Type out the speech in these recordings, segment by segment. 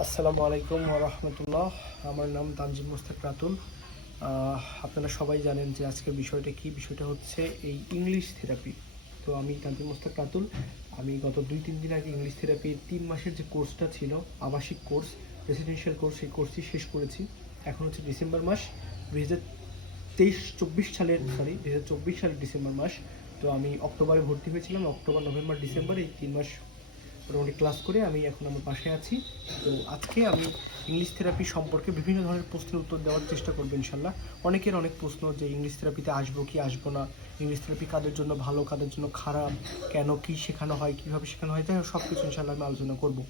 আসসালামু আলাইকুম ওয়া রাহমাতুল্লাহ। আমার নাম তানজিম মোস্তাক রাতুল। আপনারা সবাই জানেন যে আজকের বিষয়টা কি। বিষয়টা হচ্ছে এই ইংলিশ থেরাপি। তো আমি তানজিম মোস্তাক রাতুল। আমি গত ২-৩ দিন আগে ইংলিশ থেরাপির ৩ মাসের যে কোর্সটা ছিল, আবাসিক কোর্স, রেসিডেন্সিয়াল কোর্স, সেই কোর্সটি শেষ করেছি। এখন হচ্ছে ডিসেম্বর মাস, ২০২৪ সালের ডিসেম্বর মাস। তো আমি অক্টোবরে ভর্তি হয়েছিলাম। অক্টোবর, নভেম্বর, ডিসেম্বর এই ৩ মাস মোটামুটি ক্লাস করে আমি এখন আমার বাসায় আছি। তো আজকে আমি ইংলিশ থেরাপি সম্পর্কে বিভিন্ন ধরনের প্রশ্নের উত্তর দেওয়ার চেষ্টা করবো ইনশাল্লাহ। অনেকের অনেক প্রশ্ন যে ইংলিশ থেরাপিতে আসবো কি আসবো না, ইংলিশ থেরাপি কাদের জন্য ভালো কাদের জন্য খারাপ, কেন, কী শেখানো হয়, কীভাবে শেখানো হয়, তাই সব কিছু ইনশাল্লাহ আমি আলোচনা করবো।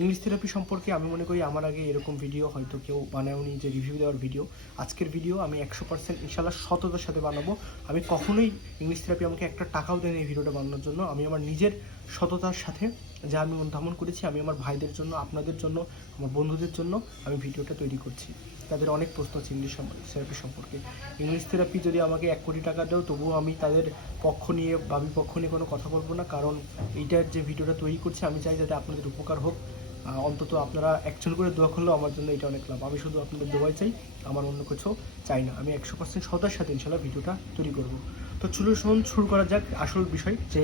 ইংলিশ থেরাপি সম্পর্কে আমি মনে করি আমার আগে এরকম ভিডিও হয়তো কেউ বানায়নি, যে রিভিউ দেওয়ার ভিডিও। আজকের ভিডিও আমি ১০০% ইনশাল্লাহ সততার সাথে বানাবো। আমি কখনোই ইংলিশ থেরাপি আমাকে একটা টাকাও দেয়নি এই ভিডিওটা বানানোর জন্য। আমি আমার নিজের সততার সাথে যা আমি অনুধাবন করেছি, আমি আমার ভাইদের জন্য, আপনাদের জন্য, আমার বন্ধুদের জন্য আমি ভিডিওটা তৈরি করছি। তাদের অনেক প্রশ্ন আছে ইংলিশ থেরাপি সম্পর্কে। ইংলিশ থেরাপি যদি আমাকে ১ কোটি টাকা দেও, তবুও আমি তাদের পক্ষ নিয়ে বা বিপক্ষ নিয়ে কোনো কথা বলবো না। কারণ এইটার যে ভিডিওটা তৈরি করছি, আমি চাই যাতে আপনাদের উপকার হোক। অন্তত আপনারা একজন করে দোয়া করলেও আমার জন্য এটা অনেক লাভ। আমি শুধু আপনাদের দোয়াই চাই, আমার অন্য কিছু চাই না। আমি ১০০% সততার সাথে ইনশাল্লাহ ভিডিওটা তৈরি করব। তো শুরু করা যাক আসল বিষয়, যে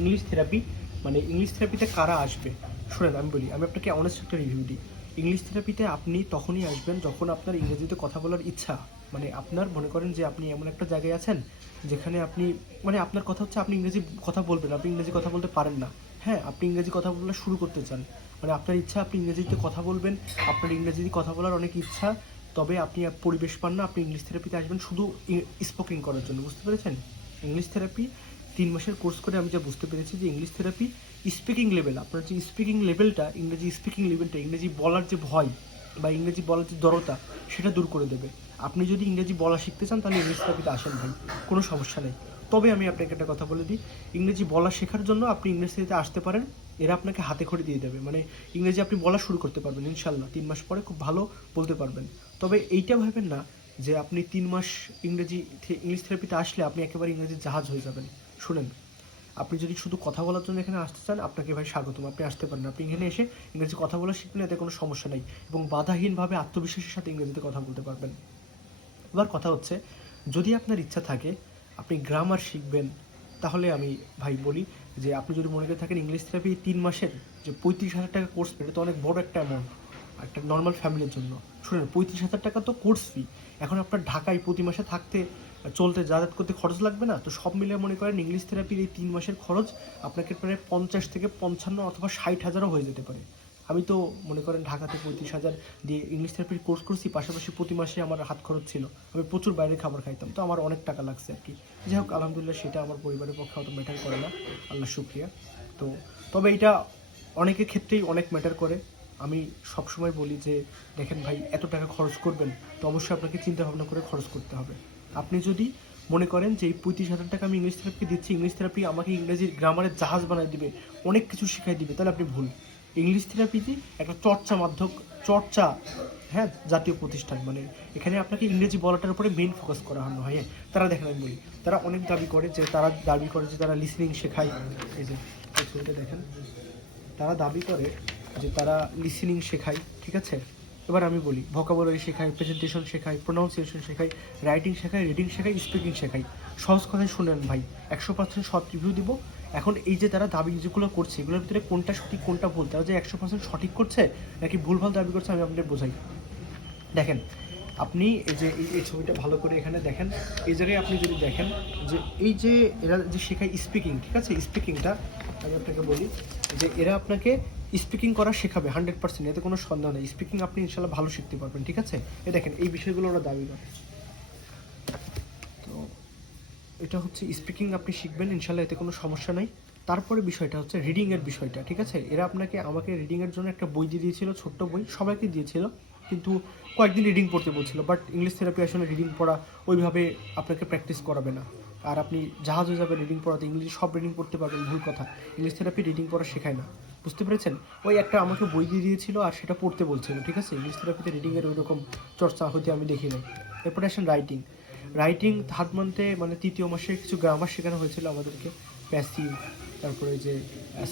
ইংলিশ থেরাপি মানে ইংলিশ থেরাপিতে কারা আসবে। শুনেন, আমি বলি, আমি আপনাকে অনেস্ট একটা রিভিউ দিই। ইংলিশ থেরাপিতে আপনি তখনই আসবেন যখন আপনার ইংরেজিতে কথা বলার ইচ্ছা, মানে আপনার মনে করেন যে আপনি এমন একটা জায়গায় আছেন যেখানে আপনি, মানে আপনার কথা হচ্ছে আপনি ইংরেজি কথা বলবেন, আপনি ইংরেজি কথা বলতে পারেন না। হ্যাঁ, আপনি ইংরেজি কথা বলা শুরু করতে চান, মানে আপনার ইচ্ছা আপনি ইংরেজিতে কথা বলবেন, আপনার ইংরেজিতে কথা বলার অনেক ইচ্ছা, তবে আপনি পরিবেশ পান না। আপনি ইংলিশ থেরাপিতে আসবেন শুধু স্পোকিং করার জন্য, বুঝতে পেরেছেন? ইংলিশ থেরাপি ৩ মাসের কোর্স করে আমি যা বুঝতে পেরেছি যে ইংলিশ থেরাপি স্পিকিং লেভেল, আপনার যে স্পিকিং লেভেলটা, ইংরেজি স্পিকিং লেভেলটা, ইংরেজি বলার যে ভয় বা ইংরেজি বলার যে জড়তা, সেটা দূর করে দেবে। আপনি যদি ইংরেজি বলা শিখতে চান তাহলে ইংলিশ থেরাপিতে আসেন ভাই, কোনো সমস্যা নেই। তবে আমি আপনাকে একটা কথা বলে দিই, ইংরেজি বলা শেখার জন্য আপনি ইংলিশ থেরাপিতে আসতে পারেন। এরা আপনাকে হাতে খড়ি দিয়ে দেবে, মানে ইংরেজি আপনি বলা শুরু করতে পারবেন ইনশাল্লাহ। ৩ মাস পরে খুব ভালো বলতে পারবেন। তবে এইটা ভাবেন না যে আপনি ৩ মাস ইংলিশ থেরাপিতে আসলে আপনি একেবারে ইংরেজির জাহাজ হয়ে যাবেন। শুনেন, আপনি যদি শুধু কথা বলার জন্য এখানে আসতে চান, আপনাকে ভাই স্বাগতম, আপনি আসতে পারেন। আপনি এখানে এসে ইংরেজি কথা বলা শিখবেন, এতে কোনো সমস্যা নেই, এবং বাধাহীনভাবে আত্মবিশ্বাসের সাথে ইংরেজিতে কথা বলতে পারবেন। এবার কথা হচ্ছে, যদি আপনার ইচ্ছা থাকে আপনি গ্রামার শিখবেন, তাহলে আমি ভাই বলি যে আপনি যদি মনে করে থাকেন ইংলিশ থেরাপি ৩ মাসের যে ৩৫,০০০ টাকা কোর্স, এটা তো অনেক বড় একটা অ্যামাউন্ট একটা নর্মাল ফ্যামিলির জন্য। শুনুন, ৩৫,০০০ টাকা তো কোর্স ফি। এখন আপনার ঢাকায় প্রতি মাসে থাকতে, চলতে, যাতায়াত করতে খরচ লাগবে না? তো সব মিলিয়ে মনে করেন ইংলিশ থেরাপির এই ৩ মাসের খরচ আপনাকে প্রায় ৫০ থেকে ৫৫ অথবা ৬০,০০০ও হয়ে যেতে পারে। আমি তো মনে করেন ঢাকাতে ৩৫,০০০ দিয়ে ইংলিশ থেরাপির কোর্স করছি, পাশাপাশি প্রতি মাসে আমার হাত খরচ ছিল, আমি প্রচুর বাইরে খাবার খাইতাম, তো আমার অনেক টাকা লাগছে আর কি। যাই হোক, আলহামদুলিল্লাহ, সেটা আমার পরিবারের পক্ষে অত ম্যাটার করে না, আল্লাহ শুক্রিয়া। তো তবে এটা অনেকের ক্ষেত্রেই অনেক ম্যাটার করে। আমি সবসময় বলি যে দেখেন ভাই, এত টাকা খরচ করবেন তো অবশ্যই আপনাকে চিন্তা ভাবনা করে খরচ করতে হবে। আপনি যদি মনে করেন যে এই ৩৫,০০০ টাকা আমি ইংলিশ থেরাপি দিচ্ছি, ইংলিশ থেরাপি আমাকে ইংরেজির গ্রামারের জাহাজ বানায় দিবে, অনেক কিছু শেখাই দিবে, তাহলে আপনি ভুল। ইংলিশ থেরাপিতে একটা চর্চা, হ্যাঁ, জাতীয় প্রতিষ্ঠান, মানে এখানে আপনাকে ইংরেজি বলাটার উপরে মেইন ফোকাস করা হয় না। হ্যাঁ, তারা দেখেন, আমি বলি, তারা অনেক দাবি করে যে তারা লিসনিং শেখায়। এই যে ছবিটা দেখেন, তারা দাবি করে যে তারা লিসেনিং শেখায়, ঠিক আছে? এবার আমি বলি, ভোকাবুলারি শেখায়, প্রেজেন্টেশন শেখায়, প্রোনাউন্সিয়েশন শেখায়, রাইটিং শেখায়, রিডিং শেখায়, স্পিকিং শেখায়। সহজ কথায় শুনেন ভাই, ১০০% সৎ রিভিউ দিব। এখন এই যে তারা দাবি যেগুলো করছে, এগুলোর ভিতরে কোনটা সঠিক কোনটা ভুল, তারা যে ১০০% সঠিক করছে নাকি ভুলভাল দাবি করছে, আমি আপনাদের বোঝাই। দেখেন, আপনি এই যে এই ছবিটা ভালো করে এখানে দেখেন, এই জায়গায় আপনি যদি দেখেন যে এই যে এরা যে শেখায় স্পিকিং, ঠিক আছে? স্পিকিংটা আমি আপনাকে বলি যে এরা আপনাকে স্পিকিং করা শেখাবে ১০০%, এতে কোনো সন্দেহ নেই। স্পিকিং আপনি ইনশাল্লাহ ভালো শিখতে পারবেন, ঠিক আছে? দেখেন, এই বিষয়গুলো ওরা দাবি করে। তো এটা হচ্ছে স্পিকিং আপনি শিখবেন ইনশাল্লাহ, এতে কোনো সমস্যা নাই। তারপরে বিষয়টা হচ্ছে রিডিংয়ের বিষয়টা, ঠিক আছে? এরা আমাকে রিডিংয়ের জন্য একটা বই দিয়ে দিয়েছিল, ছোট্ট বই, সবাইকে দিয়েছিল, কিন্তু কয়েকদিন রিডিং পড়তে বলছিল। বাট ইংলিশ থেরাপি আসলে রিডিং পড়া ওইভাবে আপনাকে প্র্যাকটিস করাবে না। আর আপনি জাহাজ হয়ে যাবে রিডিং পড়াতে, ইংলিশ সব রিডিং পড়তে পারবেন, ভুল কথা। ইংলিশ থেরাপি রিডিং পড়া শেখায় না, বুঝতে পেরেছেন? ওই একটা আমাকে বই দিয়ে দিয়েছিল আর সেটা পড়তে বলছিল, ঠিক আছে? ইংলিশ থেরাপিতে রিডিংয়ের ওই রকম চর্চা হতে আমি দেখি নাই। এরপরে আসেন রাইটিং। থার্ড মান্থে, মানে ৩য় মাসে কিছু গ্রামার শেখানো হয়েছিল আমাদেরকে। প্যাসিভ, তারপরে যে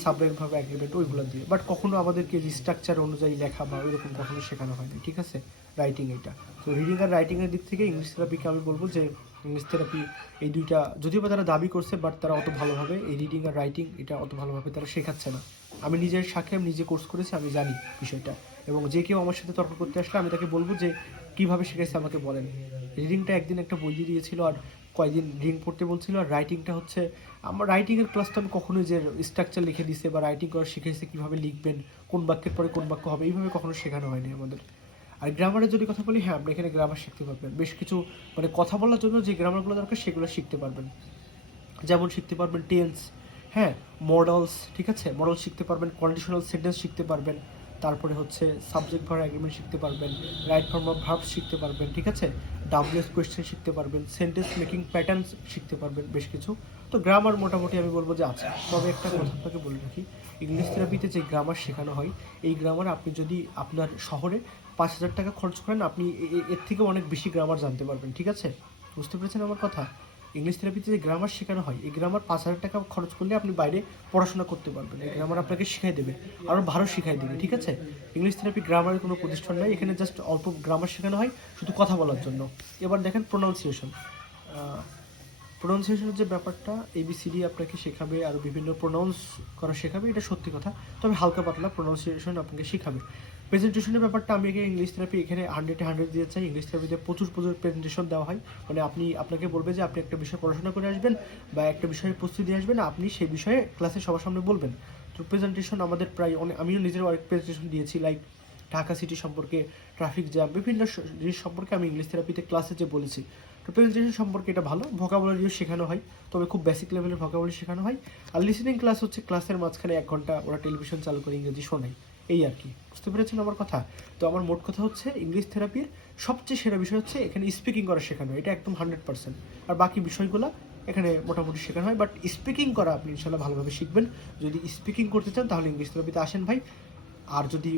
সাবজেক্ট ভার্ব অ্যাগ্রিমেন্ট ওইগুলো দিয়ে, বাট কখনো আমাদেরকে স্ট্রাকচার অনুযায়ী লেখা বা ওইরকম কখনো শেখানো হয়নি, ঠিক আছে, রাইটিং এটা। তো রিডিং আর রাইটিংয়ের দিক থেকে ইংলিশ থেরাপিকে আমি বলবো যে ইংলিশ থেরাপি এই দুইটা যদিও বা তারা দাবি করছে, বাট তারা অত ভালোভাবে এই রিডিং আর রাইটিং এটা অত ভালোভাবে তারা শেখাচ্ছে না। আমি নিজের সাথে আমি নিজে কোর্স করেছি, আমি জানি বিষয়টা, এবং যে কেউ আমার সাথে তর্ক করতে আসলে আমি তাকে বলবো যে কীভাবে শিখাইছে আমাকে বলেন। রিডিংটা একদিন একটা বই দিয়ে দিয়েছিল আর কয়েকদিন রিডিং পড়তে বলছিল, আর রাইটিংটা হচ্ছে আমার রাইটিংয়ের ক্লাসটা আমি কখনোই যে স্ট্রাকচার লিখে দিছে বা রাইটিং করা শিখেছে কীভাবে লিখবেন, কোন বাক্যের পরে কোন বাক্য হবে, এইভাবে কখনো শেখানো হয়নি আমাদের। আর গ্রামারের যদি কথা বলি, হ্যাঁ আপনি এখানে গ্রামার শিখতে পারবেন, বেশ কিছু মানে কথা বলার জন্য যে গ্রামারগুলো দরকার সেগুলো শিখতে পারবেন। যেমন শিখতে পারবেন টেন্স, হ্যাঁ, মডেলস, ঠিক আছে, মডেল শিখতে পারবেন, কন্ডিশনাল সেন্টেন্স শিখতে পারবেন, তারপরে হচ্ছে সাবজেক্ট ভার্ব অ্যাগ্রিমেন্ট শিখতে পারবেন, রাইট ফর্ম অফ ভার্ব শিখতে পারবেন, ঠিক আছে, ডাব্লিউএস কোয়েশ্চেন শিখতে পারবেন, সেন্টেন্স মেকিং প্যাটার্ন শিখতে পারবেন বেশ কিছু। তো গ্রামার মোটামুটি আমি বলবো যে আছে। তবে একটা কথা আপনাকে বলে রাখি, ইংলিশ থেরাপিতে যে গ্রামার শেখানো হয়, এই গ্রামার আপনি যদি আপনার শহরে 5,000 টাকা খরচ করেন, আপনি এর থেকে অনেক বেশি গ্রামার জানতে পারবেন, ঠিক আছে, বুঝতে পেরেছেন আমার কথা। ইংলিশ থেরাপিতে যে গ্রামার শেখানো হয়, এই গ্রামার 5,000 টাকা খরচ করলে আপনি বাইরে পড়াশোনা করতে পারবেন, এই গ্রামার আপনাকে শিখাই দেবে, আরও ভালো শিখাই দেবে, ঠিক আছে। ইংলিশ থেরাপি গ্রামারের কোনো প্রতিষ্ঠান নাই, এখানে জাস্ট অল্প গ্রামার শেখানো হয় শুধু কথা বলার জন্য। এবার দেখেন প্রোনাউন্সিয়েশন, প্রোনাউন্সিয়েশনের যে ব্যাপারটা, ABCD আপনাকে শেখাবে, আর বিভিন্ন প্রোনাউন্স করা শেখাবে, এটা সত্যি কথা, তবে হালকা পাতলা প্রোনাউন্সিয়েশন আপনাকে শেখাবে। প্রেজেন্টেশনের ব্যাপারটা আমি ইংলিশ থেরাপি এখানে 100-এ 100 দিয়ে চাই। ইংলিশ থেরাপিতে প্রচুর প্রেজেন্টেশন দেওয়া হয়, মানে আপনাকে বলবে যে আপনি একটা বিষয় পড়াশোনা করে আসবেন বা একটা বিষয়ে প্রস্তুতি দিয়ে আসবেন, আপনি সেই বিষয়ে ক্লাসে সবার সামনে বলবেন। তো প্রেজেন্টেশন আমাদের প্রায় আমিও নিজের অনেক প্রেজেন্টেশন দিয়েছি, লাইক ঢাকা সিটি সম্পর্কে, ট্রাফিক জ্যাম, বিভিন্ন জিনিস সম্পর্কে আমি ইংলিশ থেরাপিতে ক্লাসে যে বলেছি। তো প্রেজেন্টেশন সম্পর্কে এটা ভালো, ভোকাবুলারিও শেখানো হয়, তবে খুব বেসিক লেভেলের ভোকাবুলারি শেখানো হয়। আর লিসেনিং ক্লাস হচ্ছে ক্লাসের মাঝখানে 1 ঘন্টা ওরা টেলিভিশন চালু করে ইংরেজি শোনায়, এই আর কি, বুঝতে পেরেছেন আমার কথা। তো আমার মোট কথা হচ্ছে ইংলিশ থেরাপির সবচেয়ে সেরা বিষয় হচ্ছে এখানে স্পিকিং করা শেখানো, এটা একদম 100%। আর বাকি বিষয়গুলো এখানে মোটামুটি শেখানো হয়, বাট স্পিকিং করা আপনি ইনশাল্লাহ ভালোভাবে শিখবেন। যদি স্পিকিং করতে চান তাহলে ইংলিশ থেরাপিতে আসেন ভাই, আর যদি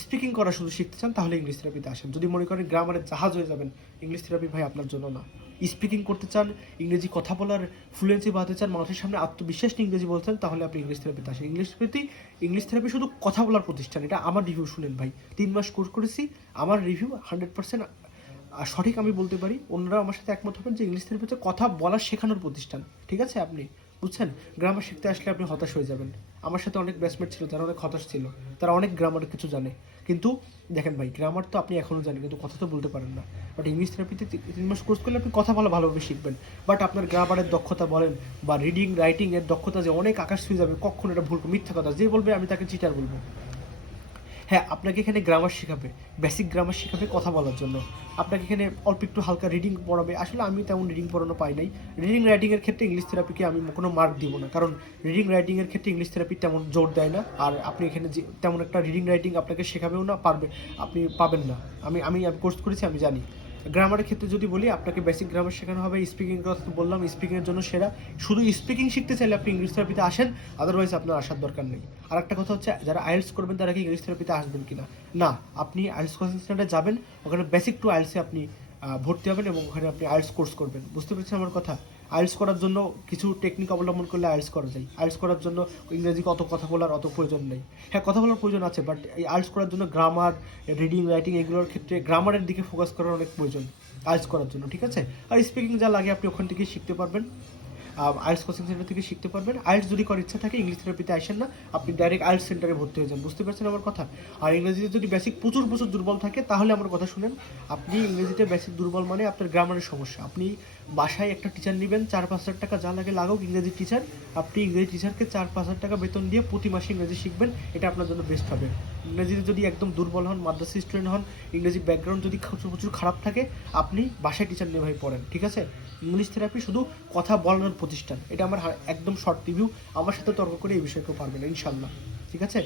স্পিকিং করা শুধু শিখতে চান তাহলে ইংলিশ থেরাপিতে আসেন। যদি মনে করেন গ্রামারের জাহাজ হয়ে যাবেন, ইংলিশ থেরাপি ভাই আপনার জন্য না। স্পিকিং করতে চান, ইংরেজি কথা বলার ফ্লুয়েন্সি বাড়াতে চান, মানুষের সামনে আত্মবিশ্বাস নিয়ে ইংরেজি বলতেন, তাহলে আপনি ইংলিশ থেরাপিতে আসেন। ইংলিশ থেরাপি শুধু কথা বলার প্রতিষ্ঠান, এটা আমার রিভিউ শুনেন ভাই, 3 মাস কোর্স করেছি, আমার রিভিউ 100% সঠিক আমি বলতে পারি। অন্যরা আমার সাথে একমত হবেন যে ইংলিশ থেরাপি হচ্ছে কথা বলা শেখানোর প্রতিষ্ঠান, ঠিক আছে। আপনি বুঝছেন, গ্রামার শিখতে আসলে আপনি হতাশ হয়ে যাবেন। আমার সাথে অনেক ব্যাচমেট ছিল, তারা অনেক হতাশ ছিল, তারা অনেক গ্রামার কিছু জানে, কিন্তু দেখেন ভাই, গ্রামার তো আপনি এখনও জানেন, কিন্তু কথা তো বলতে পারেন না। বাট ইংলিশ থেরাপিতে 3 মাস কোর্স করলে আপনি কথা বলা ভালোভাবে শিখবেন, বাট আপনার গ্রামারের দক্ষতা বলেন বা রিডিং রাইটিং এর দক্ষতা যে অনেক আকাশ ছুঁয়ে যাবে, কখনো এটা ভুল, মিথ্যা কথা, যে বলবে আমি তাকে চিটার বলবো। হ্যাঁ, আপনাকে এখানে গ্রামার শেখাবে, বেসিক গ্রামার শেখাবে কথা বলার জন্য। আপনাকে এখানে অল্প একটু হালকা রিডিং পড়াবে, আসলে আমি তেমন রিডিং পড়ানো পাই নাই। রিডিং রাইটিংয়ের ক্ষেত্রে ইংলিশ থেরাপিকে আমি কোনো মার্ক দিব না, কারণ রিডিং রাইটিংয়ের ক্ষেত্রে ইংলিশ থেরাপি তেমন জোর দেয় না। আর আপনি এখানে যে তেমন একটা রিডিং রাইটিং আপনাকে শেখাবেও না, আপনি পাবেন না। আমি কোর্স করেছি, আমি জানি। গ্রামারের ক্ষেত্রে যদি বলি, আপনাকে বেসিক গ্রামার শেখানো হবে। স্পিকিংয়ের কথা তো বললাম, স্পিকিংয়ের জন্য সেরা। শুধু স্পিকিং শিখতে চাইলে আপনি ইংলিশ থেরাপিতে আসেন, আদারওয়াইজ আপনার আসার দরকার নেই। আর একটা কথা হচ্ছে, যারা আইএলটিএস করবেন তারা কি ইংলিশ থেরাপিতে আসবেন কিনা? না, আপনি আইএলটিএস কোচিং সেন্টারে যাবেন, ওখানে বেসিক টু আইএলটিএসে আপনি ভর্তি হবেন এবং ওখানে আপনি আইএলটিএস কোর্স করবেন, বুঝতে পেরেছেন আমার কথা। আইএলটিএস করার জন্য কিছু টেকনিক অবলম্বন করলে আইএলটিএস করা যায়। আইএলটিএস করার জন্য ইংরেজি অত কথা বলার অত প্রয়োজন নেই। হ্যাঁ, কথা বলার প্রয়োজন আছে, বাট এই আইএলটিএস করার জন্য গ্রামার, রিডিং রাইটিং এগুলোর ক্ষেত্রে গ্রামারের দিকে ফোকাস করার অনেক প্রয়োজন আইএলটিএস করার জন্য, ঠিক আছে। আর স্পিকিং যা লাগে আপনি ওখান থেকে শিখতে পারবেন, আইএলটিএস কোচিং সেন্টার থেকে শিখতে পারবেন। আইএলটিএস যদি করার ইচ্ছা থাকে, ইংলিশ থেরাপিতে আসেন না, আপনি ডাইরেক্ট আইএলটিএস সেন্টারে ভর্তি হয়ে যান, বুঝতে পারছেন আমার কথা। আর ইংরেজিতে যদি বেসিক প্রচুর দুর্বল থাকে, তাহলে আমার কথা শুনেন, আপনি ইংরেজিতে বেসিক দুর্বল মানে আপনার গ্রামারের সমস্যা। আপনি বাসায় একটা টিচার নেবেন, 4-5 হাজার টাকা যা লাগে লাগুক, ইংরেজি টিচার। আপনি ইংরেজি টিচারকে 4-5 হাজার টাকা বেতন দিয়ে প্রতি মাসে ইংরেজি শিখবেন, এটা আপনার জন্য বেস্ট হবে। ইংরেজিতে যদি একদম দুর্বল হন, মাদ্রাসা স্টুডেন্ট হন, ইংরেজি ব্যাকগ্রাউন্ড যদি প্রচুর খারাপ থাকে, আপনি বাসায় টিচার নিয়ে ভাই পড়েন, ঠিক আছে। ইংলিশ থেরাপি শুধু কথা বলানোর প্রতিষ্ঠান, এটা আমার একদম শর্ট রিভিউ। আমার সাথে তর্ক করে এই বিষয়ে কেউ পারবে না ইনশাল্লাহ, ঠিক আছে।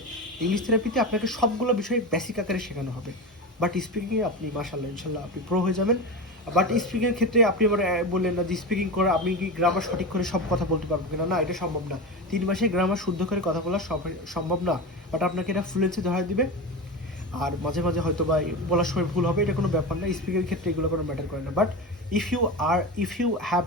ইংলিশ থেরাপিতে আপনাকে সবগুলো বিষয় বেসিক আকারে শেখানো হবে, বাট স্পিকিংয়ে আপনি মাশাআল্লাহ ইনশাল্লাহ আপনি প্রো হয়ে যাবেন। বাট স্পিকিংয়ের ক্ষেত্রে আপনি আবার বললেন না যে স্পিকিং করে আপনি কি গ্রামার সঠিক করে সব কথা বলতে পারবো কিনা, না এটা সম্ভব না। 3 মাসে গ্রামার শুদ্ধ করে কথা বলা সম্ভব না, বাট আপনাকে এটা ফ্লুয়েন্সি ধরাই দিবে। আর মাঝে মাঝে হয়তো বা বলার সময় ভুল হবে, এটা কোনো ব্যাপার না, স্পিকের ক্ষেত্রে এগুলো কোনো ম্যাটার করে না। But if you have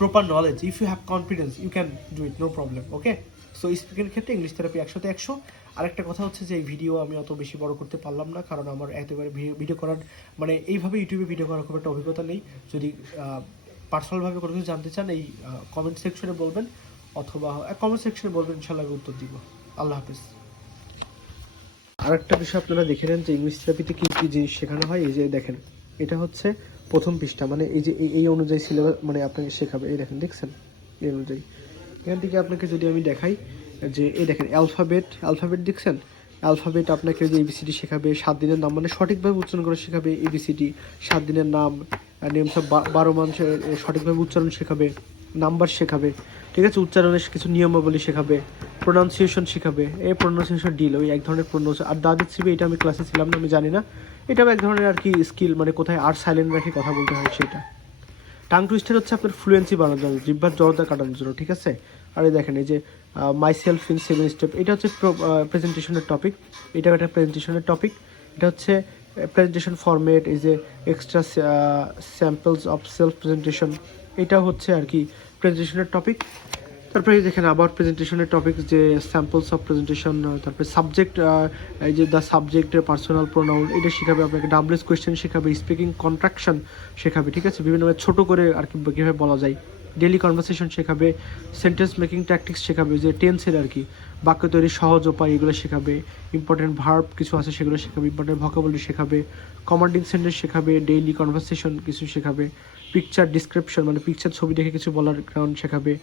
proper knowledge, if you have confidence you can do it, no problem. Okay, so স্পিকিংয়ের ক্ষেত্রে ইংলিশ থেরাপি 100-100। আরেকটা কথা হচ্ছে যে এই ভিডিও আমি অত বেশি বড় করতে পারলাম না, কারণ আমার একেবারে ভিডিও করার মানে এইভাবে ইউটিউবে ভিডিও করার খুব একটা অভিজ্ঞতা নেই। যদি পার্সোনালভাবে কোনো কিছু জানতে চান এই কমেন্ট সেকশনে বলবেন, অথবা কমেন্ট সেকশনে বলবেন, ইনশাল্লাহ আমি উত্তর দিব। আল্লাহ হাফিজ। আরেকটা বিষয় আপনারা দেখে নেন যে ইংলিশ থেরাপিতে কী কী জিনিস শেখানো হয়। এই যে দেখেন, এটা হচ্ছে প্রথম পৃষ্ঠা, মানে এই যে এই অনুযায়ী সিলেবাস মানে আপনাকে শেখাবে। এই দেখেন, দেখছেন, এই অনুযায়ী। এখান থেকে আপনাকে যদি আমি দেখাই যে এই দেখেন অ্যালফাবেট দেখছেন, অ্যালফাবেট আপনাকে যে এবিসিডি শেখাবে, 7 দিনের নাম মানে সঠিকভাবে উচ্চারণ করে শেখাবে, এবিসিডি 7 দিনের নাম, নেমস অফ 12 মাসের সঠিকভাবে উচ্চারণ শেখাবে, নাম্বার শেখাবে, ঠিক আছে, উচ্চারণের কিছু নিয়মাবলী শেখাবে, প্রোনাউন্সিয়েশন শেখাবে। এই প্রোনাউন্সিয়েশন ডিল ওই এক ধরনের প্রোনাউন্সিয়েশন। আর দাদির সিবি এটা আমি ক্লাসে ছিলাম না, আমি জানি না, এটাও এক ধরনের আর কি স্কিল, মানে কোথায় আর সাইলেন্ট রেখে কথা বলতে হয় সেটা। টাং টুইস্টার হচ্ছে আপনার ফ্লুয়েন্সি বাড়ানোর জন্য, জিহ্বার জড়তা কাটানোর জন্য, ঠিক আছে। আর এই দেখেন এই যে মাই সেলফ ইন 7 স্টেপ, এটা হচ্ছে প্রেজেন্টেশনের টপিক, এটা একটা প্রেজেন্টেশনের টপিক। এটা হচ্ছে প্রেজেন্টেশন ফরম্যাট, এই যে extra samples of self presentation, এটা হচ্ছে আর কি প্রেজেন্টেশনের টপিক। তারপরে দেখেন আবার প্রেজেন্টেশনের টপিক যে স্যাম্পলস অফ প্রেজেন্টেশন, তারপরে সাবজেক্ট, এই যে দ্য সাবজেক্টের পার্সোনাল প্রোনাউন, এটা শেখাবে আপনাকে, ডাবলএস কোয়েশ্চেন শেখাবে, স্পিকিং কন্ট্রাকশন শেখাবে, ঠিক আছে, বিভিন্ন ছোটো করে আর কি কীভাবে বলা যায়, ডেইলি কনভারসেশন শেখাবে, সেন্টেন্স মেকিং ট্যাকটিক্স শেখাবে, যে টেন্সের আর কি বাক্য তৈরির সহজ উপায় এগুলো শেখাবে, ইম্পর্টেন্ট ভার্ব কিছু আছে সেগুলো শেখাবে, ইম্পর্টেন্ট ভোকাবুলারি শেখাবে, কমান্ডিং সেন্টেন্স শেখাবে, ডেইলি কনভারসেশন কিছু শেখাবে, পিকচার ডিসক্রিপশন মানে পিকচার ছবি দেখে কিছু বলার কারণ শেখাবে,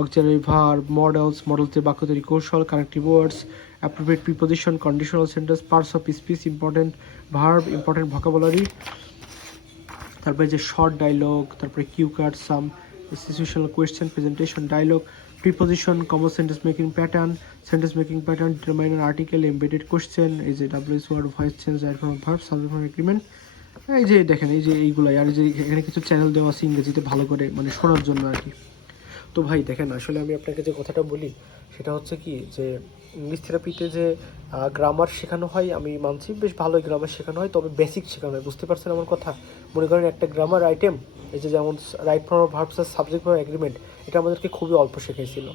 অক্সিলারি ভার্ব, মডেলসে বাক্য তৈরি কৌশল, connective words, appropriate preposition, conditional sentence, parts of speech, important verb, important vocabulary, তারপরে যে শর্ট ডায়লগ, তারপরে Q card, some situational question, presentation dialogue, preposition, common sentence making pattern, determiner article, embedded question, এই যে WS word, voice change, verb, subject agreement, এই যে দেখেন এই যে এইগুলাই। আর যে এখানে কিছু চ্যানেল দেওয়া আছে ইংরেজিতে ভালো করে মানে শোনার জন্য আর কি। তো ভাই দেখেন, আসলে আমি আপনাকে যে কথাটা বলি সেটা হচ্ছে কি, যে ইংলিশ থেরাপিতে যে গ্রামার শেখানো হয় আমি মানছি, বেশ ভালোই গ্রামার শেখানো হয়, তবে বেসিক শেখানো হয়, বুঝতে পারছেন আমার কথা। মনে করেন একটা গ্রামার আইটেম, এই যে যেমন right form of verbs, subject form agreement, এটা আমাদেরকে খুবই অল্প শেখাইছিল।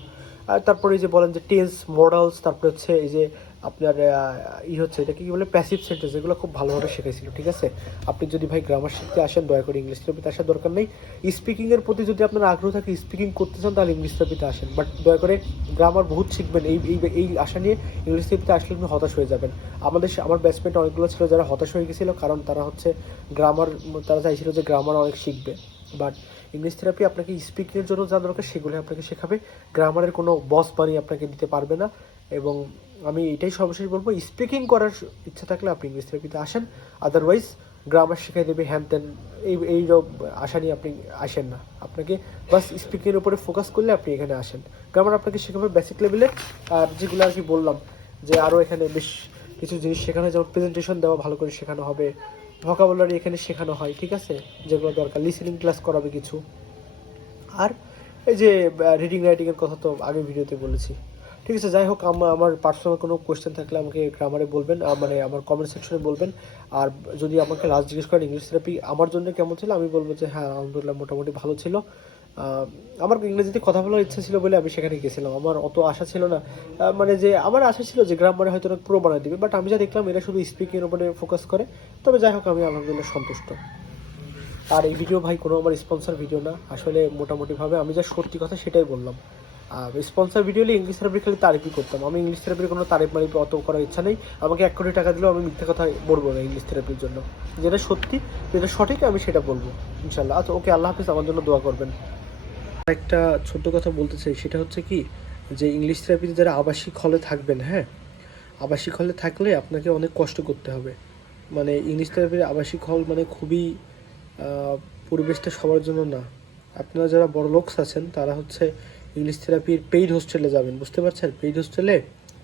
আর তারপরে এই যে বলেন যে টেন্স, মডেলস, তারপরে হচ্ছে এই যে আপনার হচ্ছে এটা কি বলে প্যাসিভ সেন্টেন্স, এগুলো খুব ভালোভাবে শেখাইছিল, ঠিক আছে। আপনি যদি ভাই গ্রামার শিখতে আসেন, দয়া করে ইংলিশ থেরাপিতে আসার দরকার নেই। স্পিকিংয়ের প্রতি যদি আপনার আগ্রহ থাকে, স্পিকিং করতে চান, তাহলে ইংলিশ থেরাপিতে আসেন, বাট দয়া করে গ্রামার বহুত শিখবেন, এই আশা নিয়ে ইংলিশ থেরাপিতে আসলে আপনি হতাশ হয়ে যাবেন। আমার ব্যাচমেট অনেকগুলো ছিল যারা হতাশ হয়ে গেছিলো, কারণ তারা হচ্ছে তারা চাইছিল যে গ্রামার অনেক শিখবে, বাট ইংলিশ থেরাপি আপনাকে স্পিকিংয়ের জন্য যা দরকার সেগুলো আপনাকে শেখাবে, গ্রামারের কোনো বস বানিয়ে আপনাকে দিতে পারবে না। এবং আমি এটাই সর্বশেষ বলবো, স্পিকিং করার ইচ্ছা থাকলে আপনি ইংলিশ থেরাপিতে আসেন, আদারওয়াইজ গ্রামার শেখাই দেবে হ্যান ত্যান এই আশা নিয়ে আপনি আসেন না। আপনাকে বাস স্পিকিংয়ের উপরে ফোকাস করলে আপনি এখানে আসেন। গ্রামার আপনাকে শেখাবে বেসিক লেভেলে, আর যেগুলো আর কি বললাম যে আরও এখানে বেশ কিছু জিনিস শেখানো হয়, যেমন প্রেজেন্টেশন দেওয়া ভালো করে শেখানো হবে, ভোকাবুলারি এখানে শেখানো হয়, ঠিক আছে, যেগুলো দরকার, লিসেনিং ক্লাস করাবে কিছু। আর এই যে রিডিং রাইটিংয়ের কথা তো আগে ভিডিওতে বলেছি, ঠিক আছে। যাই হোক, আমার পার্সোনাল কোনো কোয়েশ্চেন থাকলে আমাকে গ্রামারে বলবেন, মানে আমার কমেন্ট সেকশনে বলবেন। আর যদি আমাকে লাস্ট জিজ্ঞেস করেন ইংলিশ থেরাপি আমার জন্য কেমন ছিল, আমি বলবো যে হ্যাঁ আলহামদুলিল্লাহ মোটামুটি ভালো ছিল। আমার ইংরেজিতে কথা বলার ইচ্ছা ছিল বলে আমি সেখানে গেছিলাম, আমার অত আশা ছিল না, মানে যে আমার আশা ছিল যে গ্রামারে হয়তো অনেক প্রো বানিয়ে দিবে, বাট আমি যা দেখলাম এরা শুধু স্পিকিংয়ের উপরে ফোকাস করে। তবে যাই হোক, আমি আলহামদুলিল্লাহ সন্তুষ্ট। আর এই ভিডিও ভাই কোনো আমার স্পন্সর ভিডিও না, আসলে মোটামুটিভাবে আমি যা সত্যি কথা সেটাই বললাম। আর স্পন্সর ভিডিও হলে ইংলিশ থেরাপির খালি তারিফই করতাম, আমি ইংলিশ থেরাপির কোনো তারিফ মারিফ অত করার ইচ্ছা নেই। আমাকে 1 কোটি টাকা দিলেও আমি মিথ্যে কথা বলবো না ইংলিশ থেরাপির জন্য, যেটা সত্যি যেটা সঠিক আমি সেটা বলবো ইনশাল্লাহ। আচ্ছা ওকে, আল্লাহ হাফিজ, আমার জন্য দোয়া করবেন। একটা ছোট্ট কথা বলতে চাই, সেটা হচ্ছে কি, যে ইংলিশ থেরাপিতে যারা আবাসিক হলে থাকবেন, হ্যাঁ, আবাসিক হলে থাকলে আপনাকে অনেক কষ্ট করতে হবে। মানে ইংলিশ থেরাপির আবাসিক হল মানে খুবই পরিবেশটা সবার জন্য না। আপনারা যারা বড় লোকস আছেন তারা হচ্ছে ইংলিশ থেরাপির পেইড হোস্টেলে যাবেন, বুঝতে পারছেন। পেইড হোস্টেলে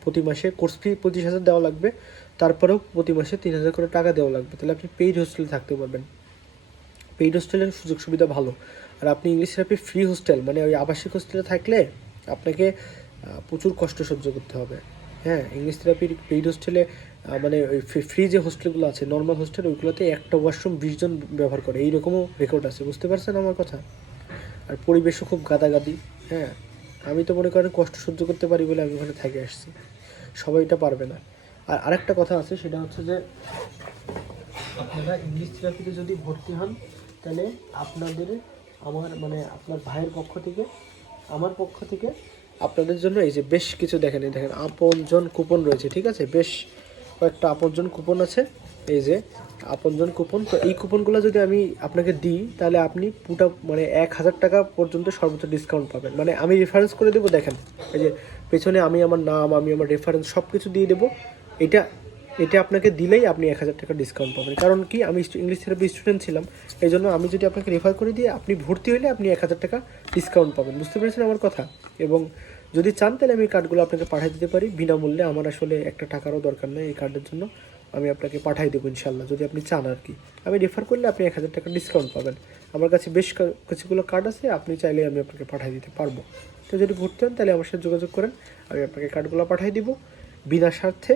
প্রতি মাসে কোর্স ফি 25,000 দেওয়া লাগবে, তারপরেও প্রতি মাসে 3,000 করে টাকা দেওয়া লাগবে, তাহলে আপনি পেইড হোস্টেলে থাকতে পারবেন। পেইড হোস্টেলের সুযোগ সুবিধা ভালো। আর আপনি ইংলিশ থেরাপি ফ্রি হোস্টেল মানে ওই আবাসিক হোস্টেলে থাকলে আপনাকে প্রচুর কষ্ট সহ্য করতে হবে। হ্যাঁ, ইংলিশ থেরাপির পেইড হোস্টেলে মানে ওই ফ্রি যে হোস্টেলগুলো আছে, নর্মাল হোস্টেল, ওইগুলোতে একটা ওয়াশরুম 20 জন ব্যবহার করে, এইরকমও রেকর্ড আছে, বুঝতে পারছেন আমার কথা। আর পরিবেশও খুব গাদাগাদি। হ্যাঁ, আমি তো মনে করেন কষ্ট সহ্য করতে পারি বলে আমি ওখানে থেকে আসছি, সবাই এটা পারবে না। আর আরেকটা কথা আছে, সেটা হচ্ছে যে আপনারা ইংলিশ থেরাপিতে যদি ভর্তি হন তাহলে আপনাদের আপনার ভাইয়ের পক্ষ থেকে, আমার পক্ষ থেকে আপনাদের জন্য এই যে বেশ কিছু দেখেন আপনজন কুপন রয়েছে, ঠিক আছে? বেশ কয়েকটা আপনজন কুপন আছে, এই যে আপনজন কুপন। তো এই কুপনগুলো যদি আমি আপনাকে দিই তাহলে আপনি পুটা 1,000 টাকা পর্যন্ত সর্বোচ্চ ডিসকাউন্ট পাবেন। আমি রেফারেন্স করে দেবো, দেখেন এই যে পেছনে আমি আমার নাম, আমি আমার রেফারেন্স সব কিছু দিয়ে দেবো। এটা এটা আপনাকে দিলেই আপনি 1,000 টাকা ডিসকাউন্ট পাবেন। কারণ কি, আমি ইংলিশ থেরাপি স্টুডেন্ট ছিলাম, এই জন্য আমি যদি আপনাকে রেফার করে দিয়ে আপনি ভর্তি হলে আপনি 1,000 টাকা ডিসকাউন্ট পাবেন। বুঝতে পেরেছেন আমার কথা? এবং যদি চান তাহলে আমি কার্ডগুলো আপনাকে পাঠিয়ে দিতে পারি বিনামূল্যে। আমার আসলে একটা টাকারও দরকার নেই এই কার্ডের জন্য, আমি আপনাকে পাঠিয়ে দেবো ইনশাল্লাহ, যদি আপনি চান আর কি। আমি রেফার করলে আপনি 1,000 টাকা ডিসকাউন্ট পাবেন। আমার কাছে বেশ কিছুগুলো কার্ড আছে, আপনি চাইলে আমি আপনাকে পাঠিয়ে দিতে পারবো। তো যদি ভর্তি হন তাহলে আমার সাথে যোগাযোগ করেন, আমি আপনাকে কার্ডগুলো পাঠিয়ে দিব বিনা স্বার্থে।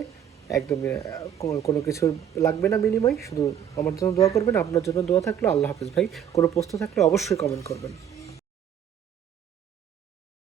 একদমই কোনো কিছু লাগবে না বিনিময়, শুধু আমার জন্য দোয়া করবেন। আপনার জন্য দোয়া থাকলো। আল্লাহ হাফেজ ভাই। কোনো প্রশ্ন থাকলে অবশ্যই কমেন্ট করবেন।